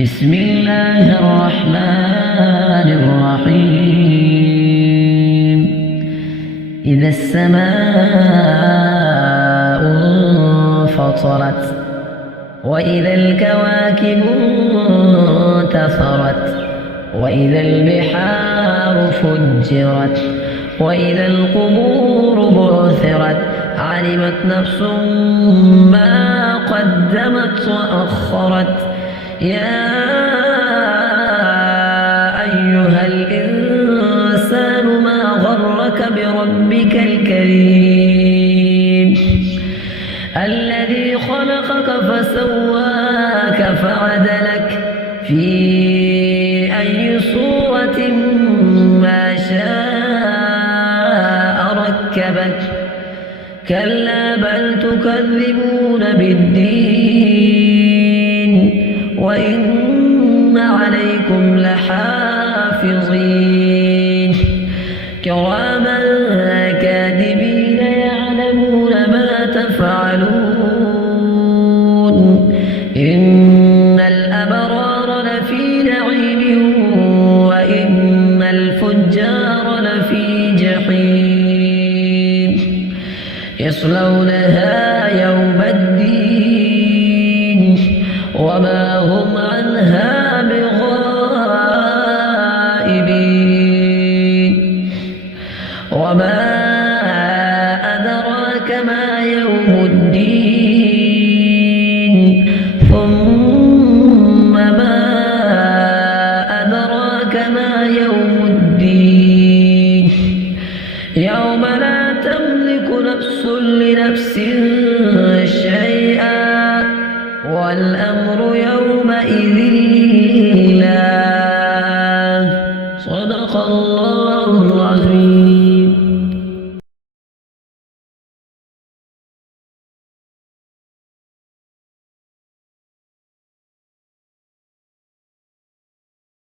بسم الله الرحمن الرحيم إذا السماء انفطرت وإذا الكواكب انتثرت وإذا البحار فجرت وإذا القبور بعثرت علمت نفس ما قدمت وأخرت يا أيها الإنسان ما غرك بربك الكريم الذي خلقك فسواك فعدلك في أي صورة ما شاء ركبك كلا بل تكذبون بالدين وإن عليكم لحافظين كراما كاتبين يعلمون ما تفعلون إن الأبرار لفي نعيم وإن الفجار لفي جحيم يصلونها يوم الدين وما هم عنها بغائبين وما أدراك ما يوم الدين ثم ما أدراك ما يوم الدين يوم لا تملك نفس لنفس شيئا والأمر يومئذ لله صدق الله العظيم.